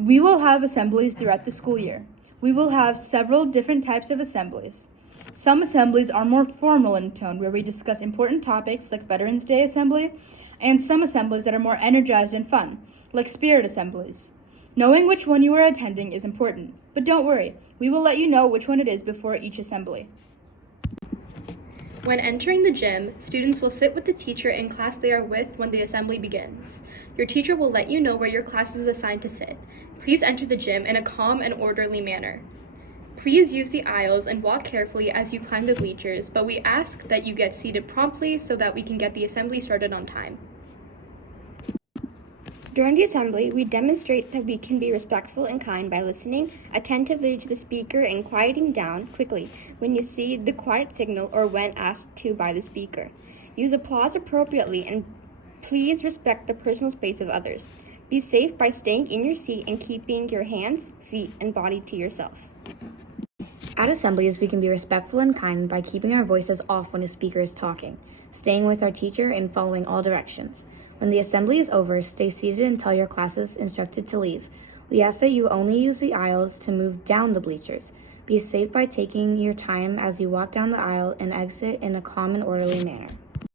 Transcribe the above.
We will have assemblies throughout the school year. We will have several different types of assemblies. Some assemblies are more formal in tone, where we discuss important topics like Veterans Day Assembly, and some assemblies that are more energized and fun, like spirit assemblies. Knowing which one you are attending is important, but don't worry, we will let you know which one it is before each assembly. When entering the gym, students will sit with the teacher in class they are with when the assembly begins. Your teacher will let you know where your class is assigned to sit. Please enter the gym in a calm and orderly manner. Please use the aisles and walk carefully as you climb the bleachers, but we ask that you get seated promptly so that we can get the assembly started on time. During the assembly, we demonstrate that we can be respectful and kind by listening attentively to the speaker and quieting down quickly when you see the quiet signal or when asked to by the speaker. Use applause appropriately and please respect the personal space of others. Be safe by staying in your seat and keeping your hands, feet, and body to yourself. At assemblies, we can be respectful and kind by keeping our voices off when a speaker is talking, staying with our teacher, and following all directions. When the assembly is over, stay seated until your class is instructed to leave. We ask that you only use the aisles to move down the bleachers. Be safe by taking your time as you walk down the aisle and exit in a calm and orderly manner.